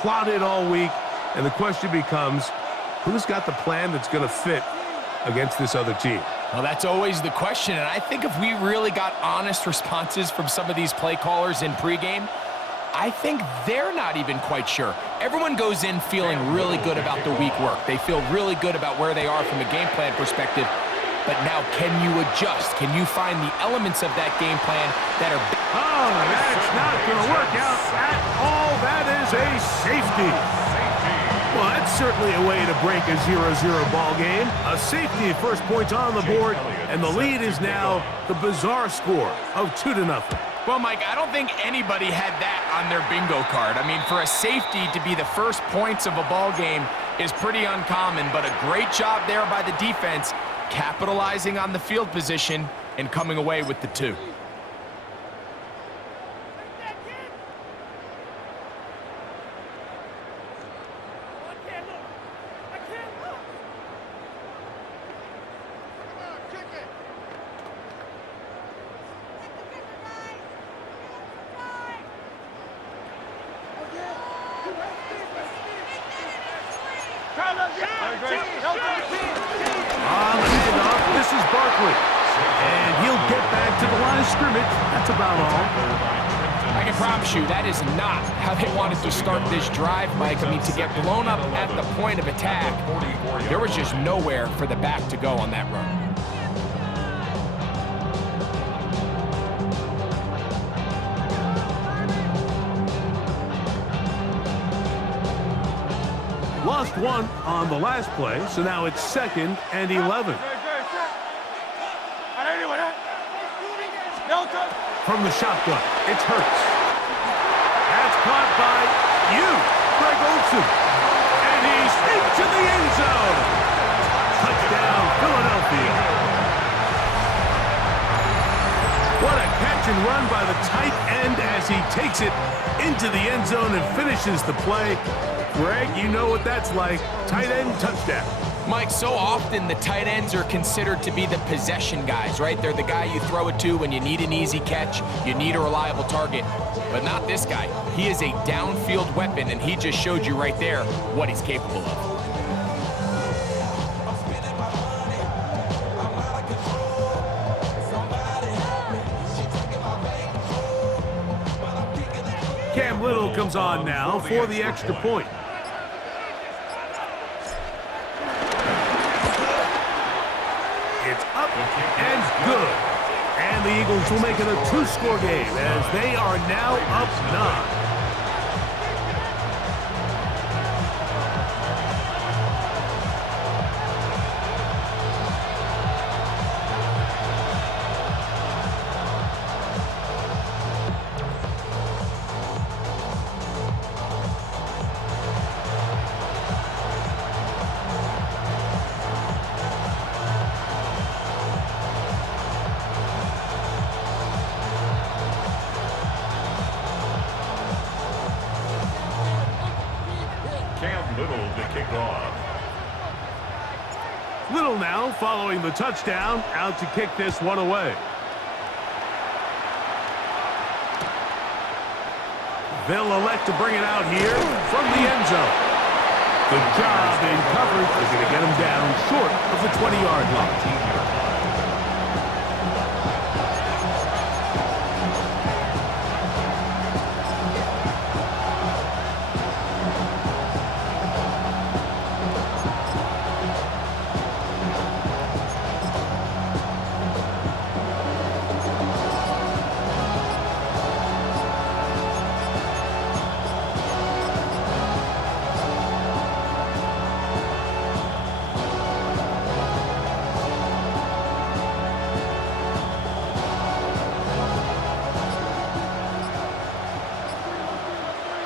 plotted all week, and the question becomes, who's got the plan that's going to fit against this other team? Well, that's always the question, and I think if we really got honest responses from some of these play callers in pregame, I think they're not even quite sure. Everyone goes in feeling really good about the week work. They feel really good about where they are from a game plan perspective. But now, can you adjust? Can you find the elements of that game plan that are... Oh, that's not going to work out at all. That is a safety. Well, that's certainly a way to break a 0-0 ball game. A safety, first points on the board, and the lead is now the bizarre score of 2-0. Well, Mike, I don't think anybody had that on their bingo card. I mean, for a safety to be the first points of a ball game is pretty uncommon, but a great job there by the defense, capitalizing on the field position and coming away with the 2. On the handoff, this is Barkley. And he'll get back to the line of scrimmage. That's about all. I can promise you that is not how they wanted to start this drive, Mike. I mean, to get blown up at the point of attack, there was just nowhere for the back to go on that run. Lost one on the last play, so now it's 2nd and 11. From the shotgun, it's Hurts. That's caught by Greg Olsen. And he's into the end zone. Touchdown, Philadelphia. What a catch and run by the tight end as he takes it into the end zone and finishes the play. Greg, you know what that's like. Tight end touchdown. Mike, so often the tight ends are considered to be the possession guys, right? They're the guy you throw it to when you need an easy catch, you need a reliable target. But not this guy. He is a downfield weapon, and he just showed you right there what he's capable of. Cam Little comes on now for the extra point. It's up and good. And the Eagles will make it a 2-score game as they are now up 9. Little to kick off. Little now following the touchdown, out to kick this one away. They'll elect to bring it out here from the end zone. Good job in coverage. They're going to get him down short of the 20-yard line.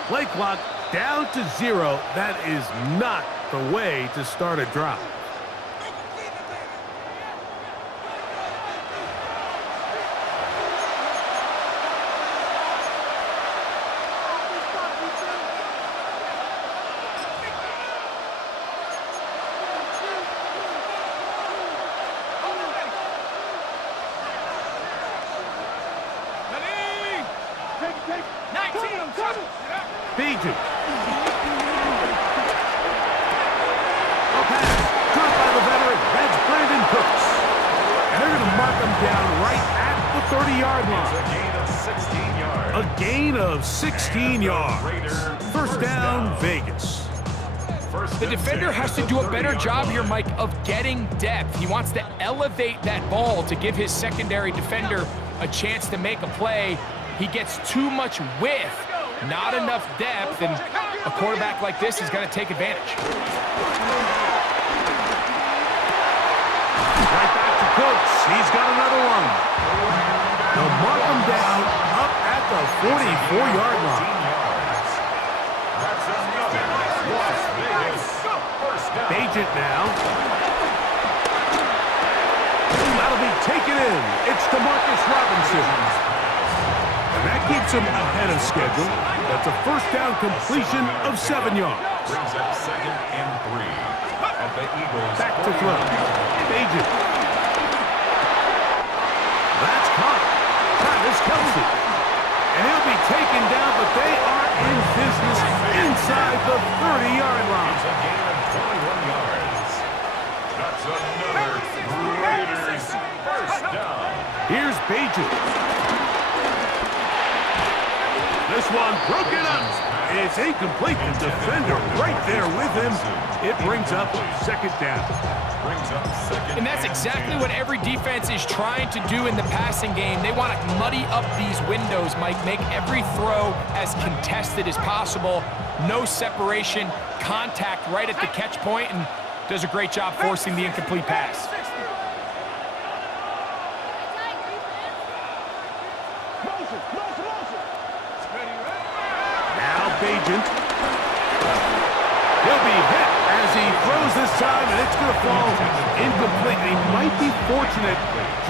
Play clock down to 0. That is not the way to start a drive. Beat down right at the 30-yard line. A gain of 16 yards. A gain of 16 yards. First down, Vegas. The defender has to do a better job here, Mike, of getting depth. He wants to elevate that ball to give his secondary defender a chance to make a play. He gets too much width, not enough depth, and a quarterback like this is going to take advantage. Right back to Cooks. He's got another one. They'll mark him down up at the 44-yard line. That's another Las Vegas first down. Agent now. That'll be taken in. It's DeMarcus Robinson. And that keeps him ahead of schedule. That's a first down completion of 7 yards. Brings up 2nd and 3 at the Eagles. Back to throw. Agent. That's caught. Travis Kelce. And he'll be taken down, but they are in business inside the 30-yard line. It's a gain of 21 yards. That's another Raiders first down. Here's Bajan. This one broken up. It's incomplete. The defender right there with him. It brings up 2nd down. Brings up 2nd. And that's exactly what every defense is trying to do in the passing game. They want to muddy up these windows, Mike, make every throw as contested as possible. No separation, contact right at the catch point, and does a great job forcing the incomplete pass. Agent. He'll be hit as he throws this time, and it's going to fall incomplete. He might be fortunate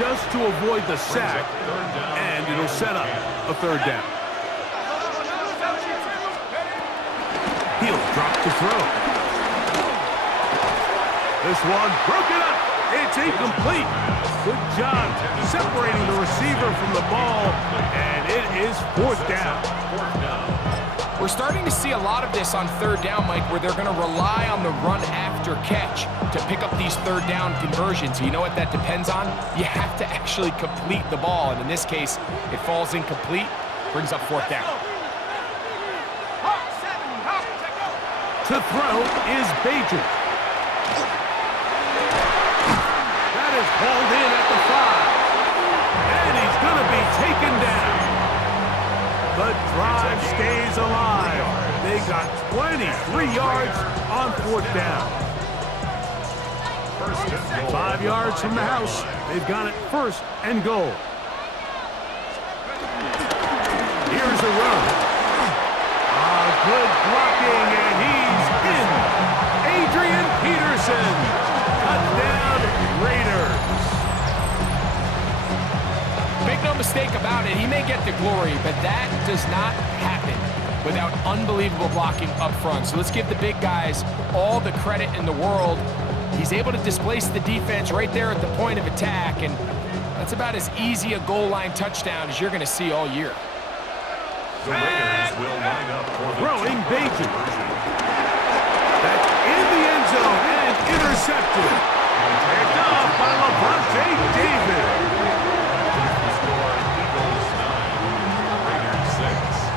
just to avoid the sack, and it'll set up a 3rd down. He'll drop to throw. This one broken up. It's incomplete. Good job separating the receiver from the ball, and it is 4th down. We're starting to see a lot of this on 3rd down, Mike, where they're going to rely on the run after catch to pick up these 3rd down conversions. You know what that depends on? You have to actually complete the ball, and in this case, it falls incomplete, brings up 4th down. To throw is Bajan. That is hauled in at the 5, and he's going to be taken down. The drive stays alive. They got 23 yards on 4th down. 5 yards from the house. They've got it 1st and goal. Here's a run. Good blocking, and he's in. Adrian Peterson. Touchdown, Raiders. Make no mistake about it, he may get the glory, but that does not happen without unbelievable blocking up front. So let's give the big guys all the credit in the world. He's able to displace the defense right there at the point of attack, and that's about as easy a goal line touchdown as you're going to see all year. The Raiders will line up for the throwing Bajan. That's in the end zone and intercepted. Picked off by Levante David.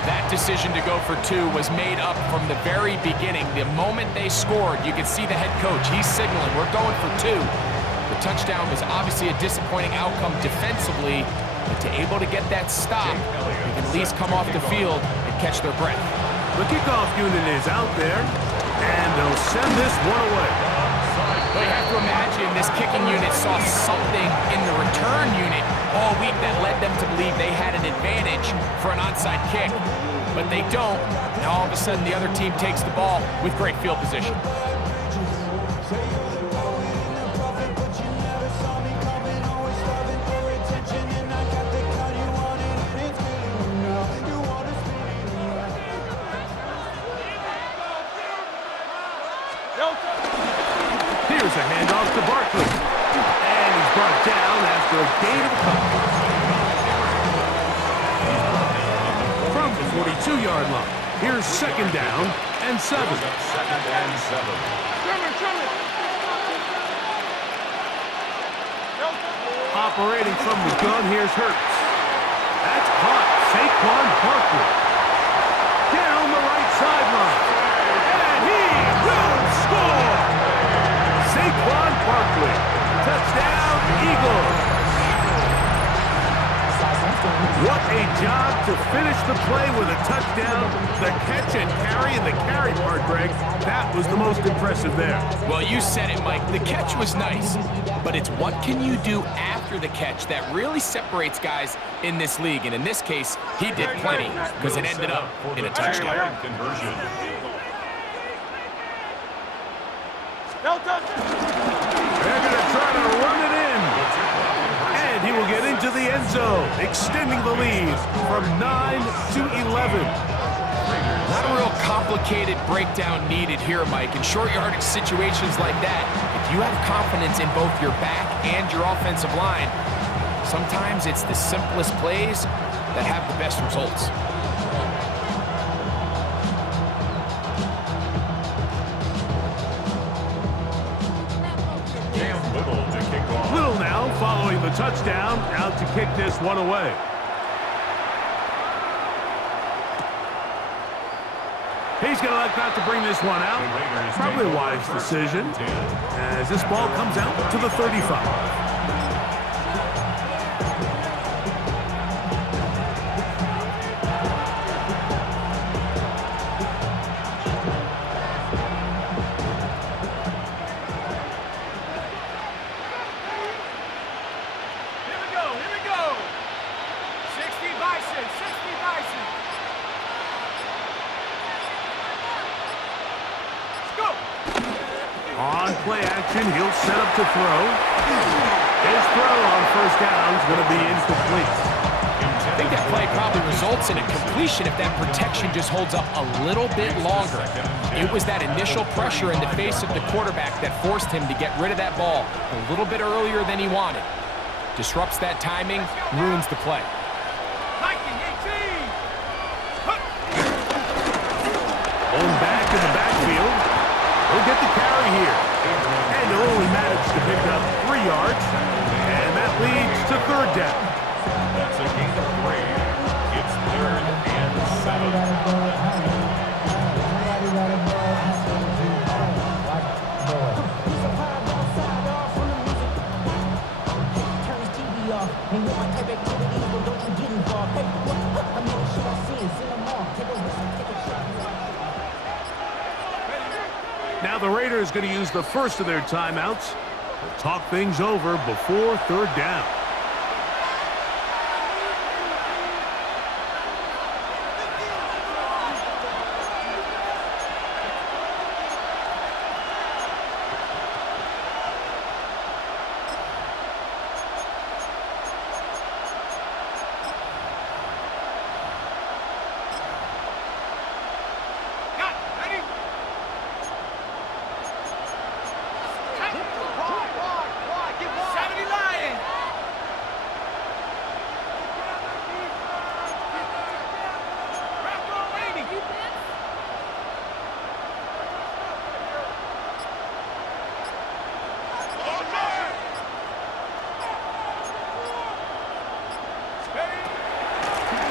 That decision to go for 2 was made up from the very beginning. The moment they scored, you could see the head coach. He's signaling, we're going for 2. The touchdown was obviously a disappointing outcome defensively, but to able to get that stop, they can at least come off the field and catch their breath. The kickoff unit is out there, and they'll send this one away. But you have to imagine this kicking unit saw something in the return unit all week that led them to believe they had an advantage for an onside kick. But they don't. Now all of a sudden the other team takes the ball with great field position. Here's a handoff to Barkley. And he's brought down after a gain of a couple. From the 42-yard line, here's 2nd down and 7. 2nd and 7. Operating from the gun, here's Hurts. That's caught. Saquon Barkley. Down the right sideline. And he will score! Saquon Barkley. Touchdown, Eagles. What a job to finish the play with a touchdown. The catch and carry, and the carry part, Greg, that was the most impressive there. Well, you said it, Mike. The catch was nice, but it's what can you do after the catch that really separates guys in this league. And in this case, he did plenty because it ended up in a touchdown. Conversion. They're going to try to run it in. And he will get into the end zone, extending the lead from 9 to 11. Not a real complicated breakdown needed here, Mike. In short yardage situations like that, if you have confidence in both your back and your offensive line, sometimes it's the simplest plays that have the best results. Little now, following the touchdown, out to kick this one away. He's going to elect not to bring this one out. Probably a wise decision, as this ball comes out to the 35. On play action, he'll set up to throw. His throw on first down is going to be incomplete. I think that play probably results in a completion if that protection just holds up a little bit longer. It was that initial pressure in the face of the quarterback that forced him to get rid of that ball a little bit earlier than he wanted. Disrupts that timing, ruins the play. Going back in the backfield. He'll get the carry here. And he'll only manage to pick up 3 yards. And that leads to third down. That's a gain of 3. It's 3rd and 7. Now the Raiders going to use the first of their timeouts to talk things over before third down.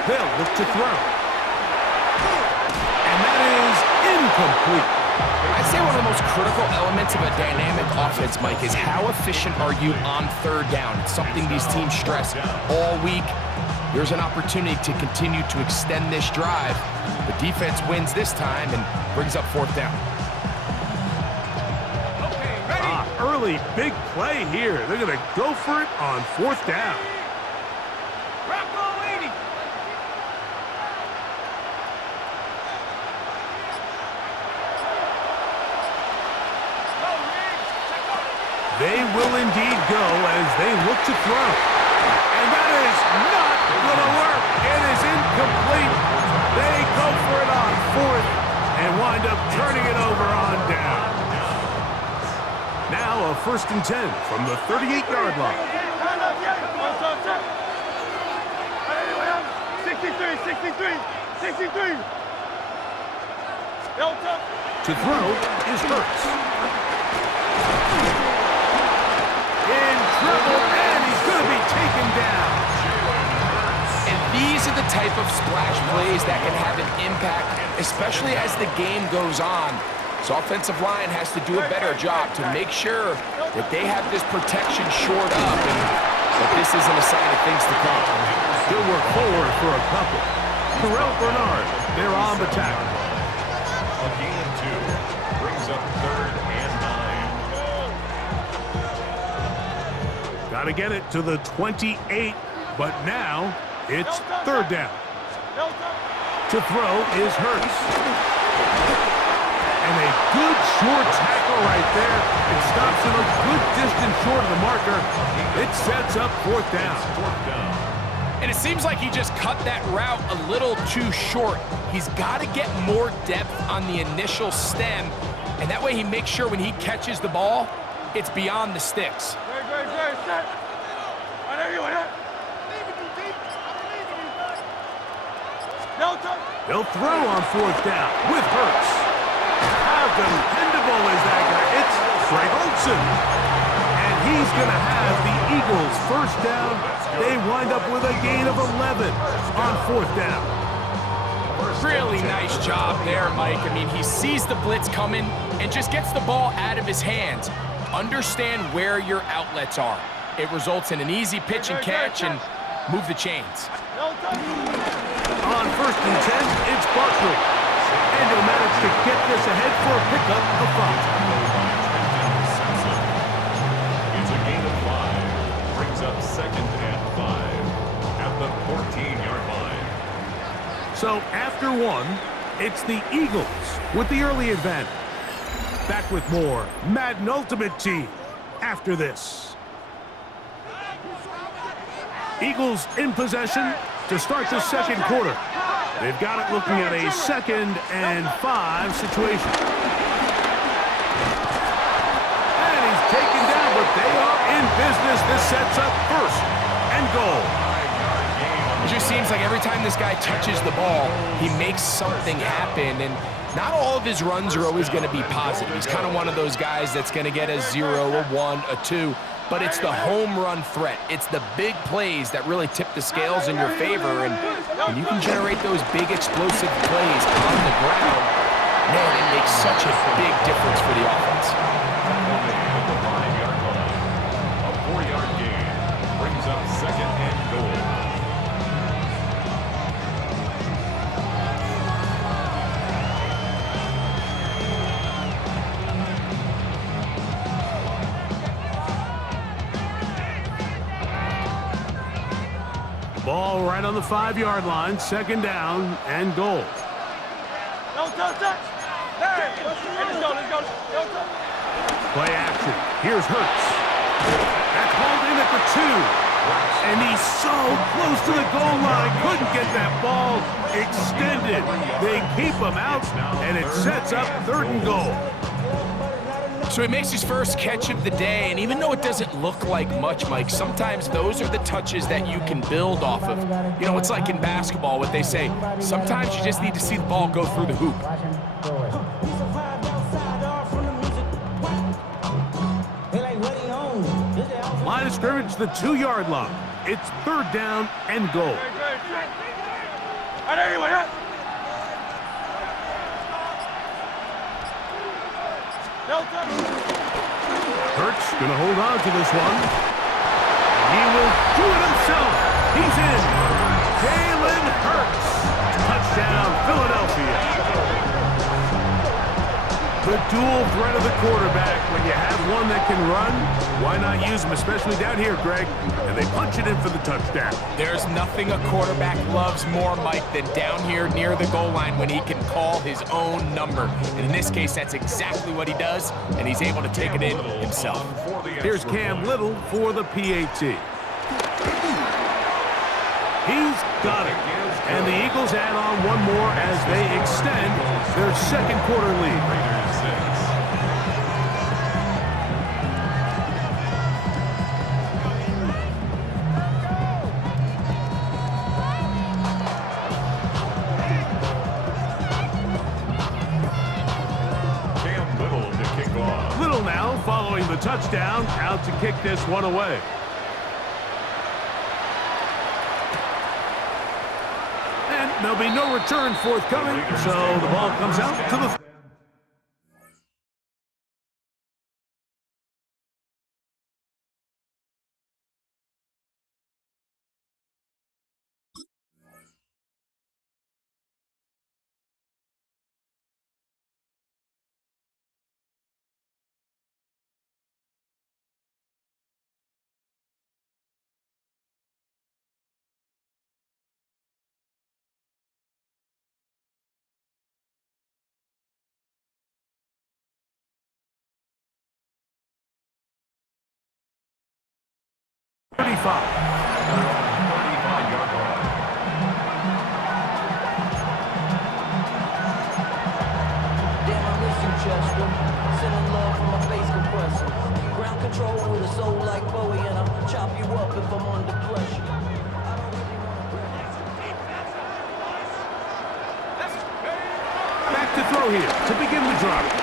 They'll look to throw. And that is incomplete. I'd say one of the most critical elements of a dynamic offense, Mike, is how efficient are you on third down. It's something these teams stress all week. Here's an opportunity to continue to extend this drive. The defense wins this time and brings up fourth down. Okay, ready. Early big play here. They're going to go for it on fourth down. They will indeed go as they look to throw. And that is not going to work. It is incomplete. They go for it on fourth and wind up turning it over on down. Now a 1st and 10 from the 38-yard line. 63. To throw is Hurts. In trouble, and he's going to be These are the type of splash plays that can have an impact, especially as the game goes on. So offensive line has to do a better job to make sure that they have this protection shored up and that this isn't a sign of things to come. Good work forward for a couple. Terrell Bernard, they're on the tackle. A gain of 2 brings up 3rd and 9. Got to get it to the 28, but now it's 3rd down. To throw is Hurts. And a good short tackle right there. It stops him a good distance short of the marker. It sets up 4th down. And it seems like he just cut that route a little too short. He's got to get more depth on the initial stem, and that way he makes sure when he catches the ball, it's beyond the sticks. They'll throw on 4th down with Hurts. How dependable is that guy? It's Greg Olsen. And he's going to have the Eagles 1st down. They wind up with a gain of 11 on 4th down. Really nice job there, Mike. I mean, he sees the blitz coming and just gets the ball out of his hands. Understand where your outlets are. It results in an easy pitch and catch and move the chains. On 1st and 10, it's Barkley. And he'll manage to get this ahead for a pickup of 5. It's a gain of 5. Brings up 2nd and 5 at the 14-yard line. So after 1, it's the Eagles with the early advantage. Back with more Madden Ultimate Team after this. Eagles in possession to start the 2nd quarter. They've got it looking at a 2nd and 5 situation. And he's taken down, but they are in business. This sets up 1st and goal. It just seems like every time this guy touches the ball, he makes something happen, and not all of his runs are always going to be positive. He's kind of one of those guys that's going to get a 0, a 1, a 2, but it's the home run threat. It's the big plays that really tip the scales in your favor, and when you can generate those big explosive plays on the ground, man, it makes such a big difference for the offense. At the 5-yard line, a 4-yard gain brings up 2nd and goal. Ball right on the 5-yard line, 2nd down and goal. Play action. Here's Hurts. That's hauled in at the 2. And he's so close to the goal line. Couldn't get that ball extended. They keep him out, and it sets up 3rd and goal. So he makes his first catch of the day, and even though it doesn't look like much, Mike, sometimes those are the touches that you can build off of. You know, it's like in basketball, what they say, sometimes you just need to see the ball go through the hoop. Line of scrimmage, the 2-yard line. It's 3rd down and goal. Hurts gonna hold on to this one. And he will do it himself. He's in. Jalen Hurts. Touchdown, Philadelphia. The dual threat of the quarterback. When you have one that can run, why not use him, especially down here, Greg? And they punch it in for the touchdown. There's nothing a quarterback loves more, Mike, than down here near the goal line when he can call his own number. And in this case, that's exactly what he does, and he's able to take it in himself. Here's Cam Little for the PAT. He's got it. And the Eagles add on one more as they extend their 2nd quarter lead. Little now following the touchdown, out to kick this one away. There'll be no return forthcoming, so the ball comes out to the 35. 35-yard line. Damn, I miss you, Chester. Sending love from my face compressor. Ground control with a soul like Bowie, and I'll chop you up if I'm under pressure. Back to throw here to begin the drive.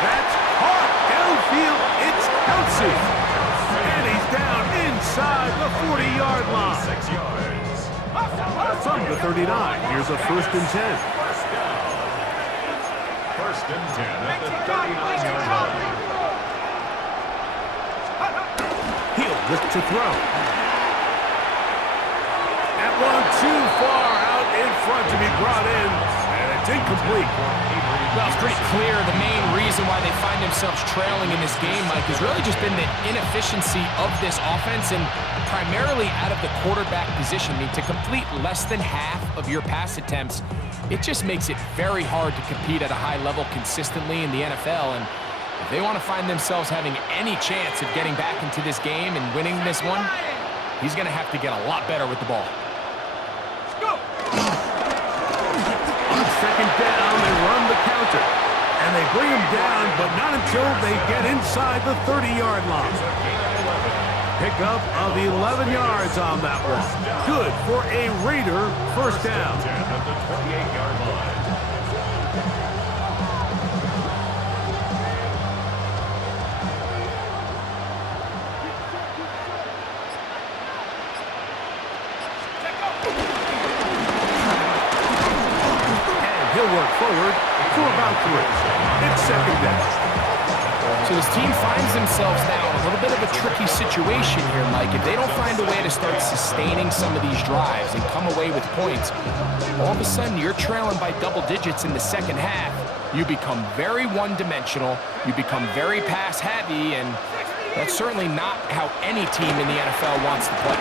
That's caught downfield. It's Kelsey. And he's down inside the 40-yard line. 6 yards. From the 39, here's a 1st and 10. First down. 1st and 10 at the 39-yard line. He'll look to throw. That one too far out in front to be brought in, and it's incomplete. Well, it's pretty clear the main reason why they find themselves trailing in this game, Mike, has really just been the inefficiency of this offense and primarily out of the quarterback position. I mean, to complete less than half of your pass attempts, it just makes it very hard to compete at a high level consistently in the NFL. And if they want to find themselves having any chance of getting back into this game and winning this one, he's going to have to get a lot better with the ball. On 2nd down, they run the counter. And they bring him down, but not until they get inside the 30-yard line. Pickup of 11 yards on that one. Good for a Raider 1st down. 10 at the 28-yard line. He'll work forward for about 3. It's 2nd down. So this team finds themselves now in a little bit of a tricky situation here, Mike. If they don't find a way to start sustaining some of these drives and come away with points, all of a sudden you're trailing by double digits in the 2nd half. You become very one-dimensional, you become very pass-heavy, and that's certainly not how any team in the NFL wants to play.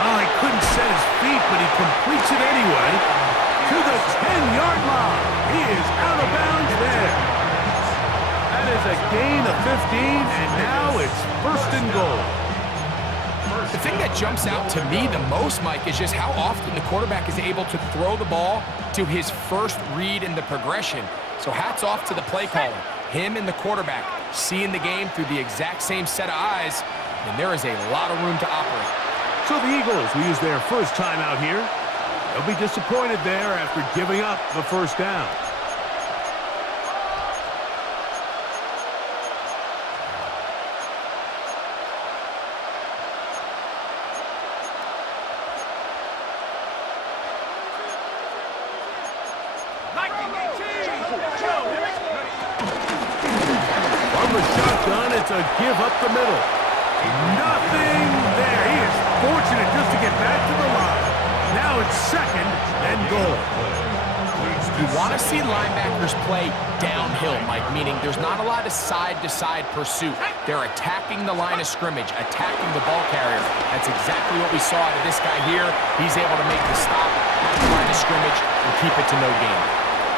Oh, he couldn't set his feet, but he completes it anyway. To the 10-yard line. He is out of bounds there. That is a gain of 15, and now it's 1st and goal. The thing that jumps out to me the most, Mike, is just how often the quarterback is able to throw the ball to his first read in the progression. So hats off to the play caller. Him and the quarterback seeing the game through the exact same set of eyes, and there is a lot of room to operate. So the Eagles will use their first time out here. They'll be disappointed there after giving up the 1st down. From the shotgun, it's a give up the middle. Nothing there. He is fortunate just to get back to the line. Now it's 2nd and goal. You want to see linebackers play downhill, Mike, meaning there's not a lot of side-to-side pursuit. They're attacking the line of scrimmage, attacking the ball carrier. That's exactly what we saw out of this guy here. He's able to make the stop at the line of scrimmage and keep it to no gain.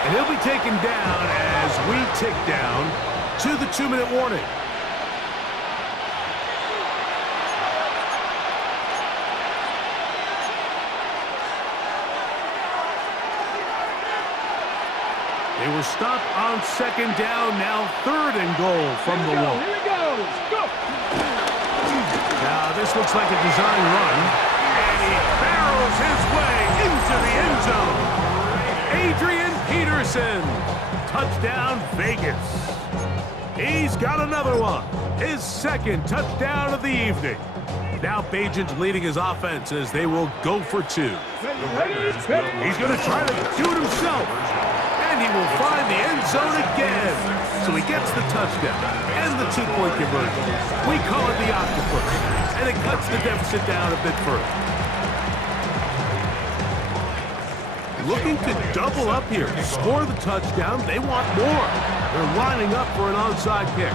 And he'll be taken down as we tick down to the 2-minute warning. They will stop on 2nd down, now 3rd and goal from the 1. Here he goes. Go. Now this looks like a design run, and he barrels his way into the end zone. Adrian Peterson, touchdown Vegas. He's got another one, his 2nd touchdown of the evening. Now Bajan's leading his offense as they will go for two. He's going to try to do it himself. And he will find the end zone again. So he gets the touchdown and the two-point conversion. We call it the octopus. And it cuts the deficit down a bit further. Looking to double up here. Score the touchdown. They want more. They're lining up for an onside kick.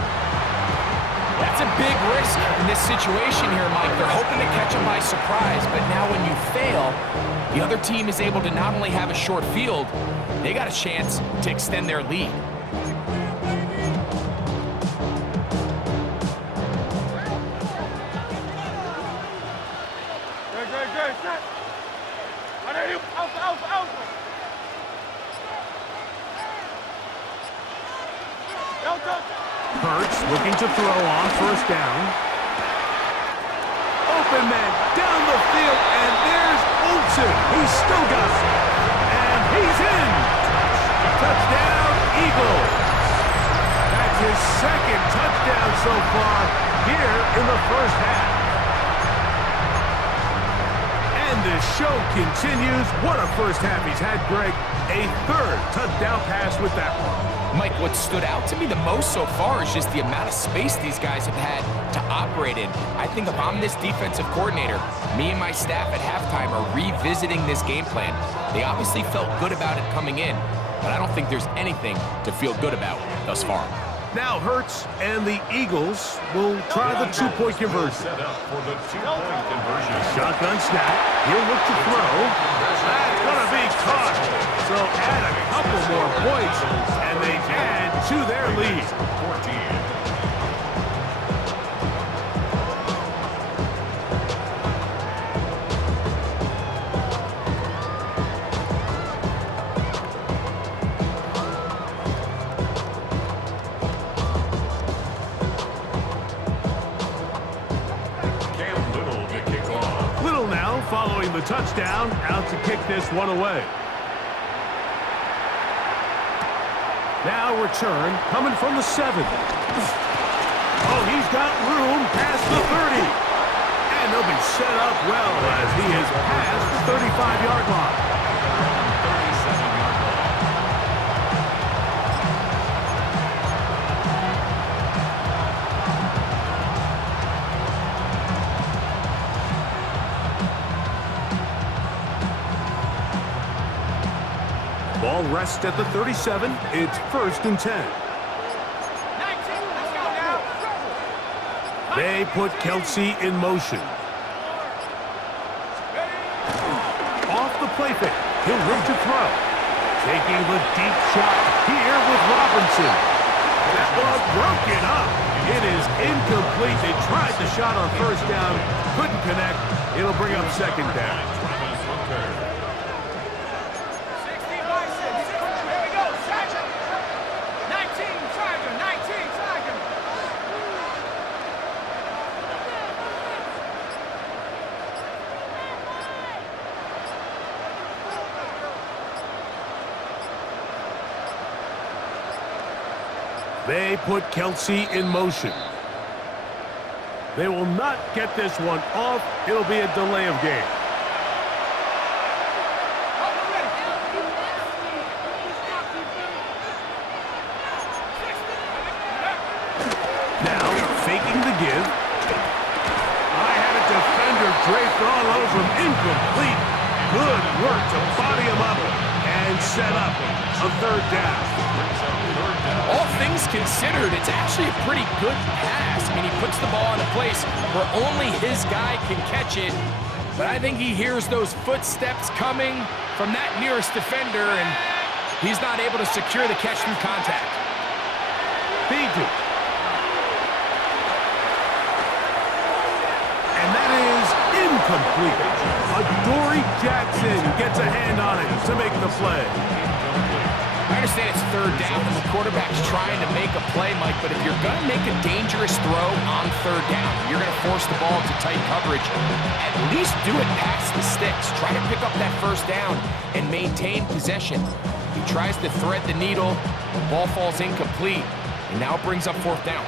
That's a big risk in this situation here, Mike. They're hoping to catch him by surprise, but now when you fail, the other team is able to not only have a short field, they got a chance to extend their lead. Hurts looking to throw on first down. Open man down the field, and there's Olsen. He's still got it. And he's in. Touchdown, Eagles. That's his second touchdown so far here in the first half. And the show continues. What a first half he's had, Greg. A third touchdown pass with that one. Mike, what stood out to me the most so far is just the amount of space these guys have had to operate in. I think if I'm this defensive coordinator, me and my staff at halftime are revisiting this game plan. They obviously felt good about it coming in, but I don't think there's anything to feel good about thus far. Now Hurts and the Eagles will try the two-point conversion. Set up for the two-point conversion. Shotgun snap. He'll look to throw. That's going to be caught. So add a couple more points, and they add to their lead. 14. Following the touchdown, out to kick this one away. Now return, coming from the 7. Oh, he's got room past the 30. And he'll be set up well as he is past the 35-yard line. 37-yard line. Ball rests at the 37. It's 1st and 10. They put Kelsey in motion. Off the play fake. He'll look to throw. Taking the deep shot here with Robinson. That ball broken up. It is incomplete. They tried the shot on first down. Couldn't connect. It'll bring up second down. They put Kelsey in motion. They will not get this one off. It'll be a delay of game. Now, faking the give. I had a defender draped all over him. Incomplete. Good work to body him up and set up a third down. All things considered, it's actually a pretty good pass. I mean, he puts the ball in a place where only his guy can catch it. But I think he hears those footsteps coming from that nearest defender, and he's not able to secure the catch through contact. Beat. And that is incomplete. Adoree Jackson gets a hand on it to make the play. I understand it's third down and the quarterback's trying to make a play, Mike, but if you're going to make a dangerous throw on third down, you're going to force the ball into tight coverage, at least do it past the sticks. Try to pick up that first down and maintain possession. He tries to thread the needle, ball falls incomplete, and now brings up fourth down.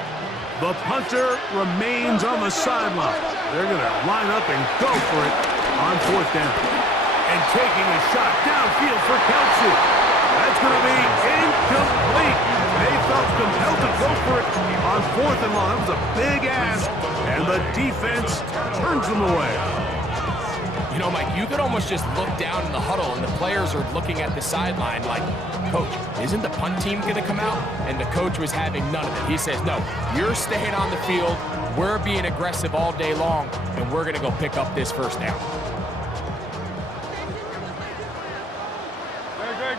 The punter remains on the sideline. They're going to line up and go for it on fourth down. And taking a shot downfield for Kelsey. That's going to be incomplete. They felt compelled to go for it on fourth and long. That was a big ask, and the defense turns them away. You know, Mike, you could almost just look down in the huddle, and the players are looking at the sideline like, Coach, isn't the punt team going to come out? And the coach was having none of it. He says, no, you're staying on the field. We're being aggressive all day long, and we're going to go pick up this first down.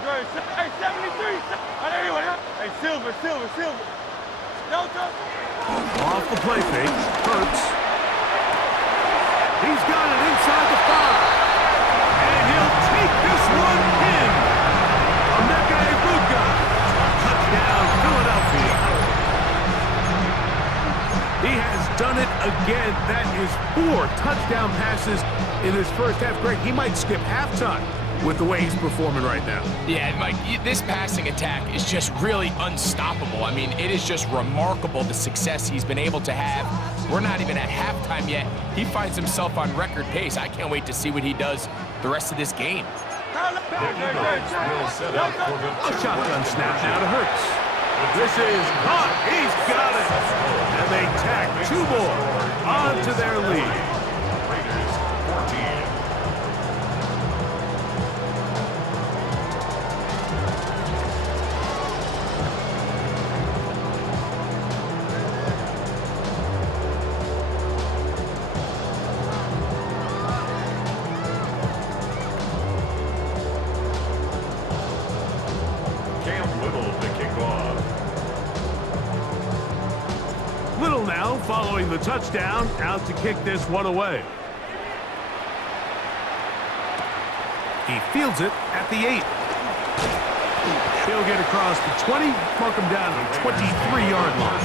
Great. Hey, 73. Hey, Silver. Off the play fake, Hurts. He's got it inside the 5. And he'll take this one in. Emeka Egbuka. Touchdown, Philadelphia. He has done it again. That is 4 touchdown passes in this first half. Greg, he might skip halftime with the way he's performing right now. Yeah, Mike, this passing attack is just really unstoppable. I mean, it is just remarkable the success he's been able to have. We're not even at halftime yet. He finds himself on record pace. I can't wait to see what he does the rest of this game. The Eagles will set up for the A shotgun snap now to Hurts. This is caught. He's got it. And they tack 2 more onto their lead. Raiders 14. Little now following the touchdown, out to kick this one away. He fields it at the 8. He'll get across the 20, mark him down to the 23-yard line.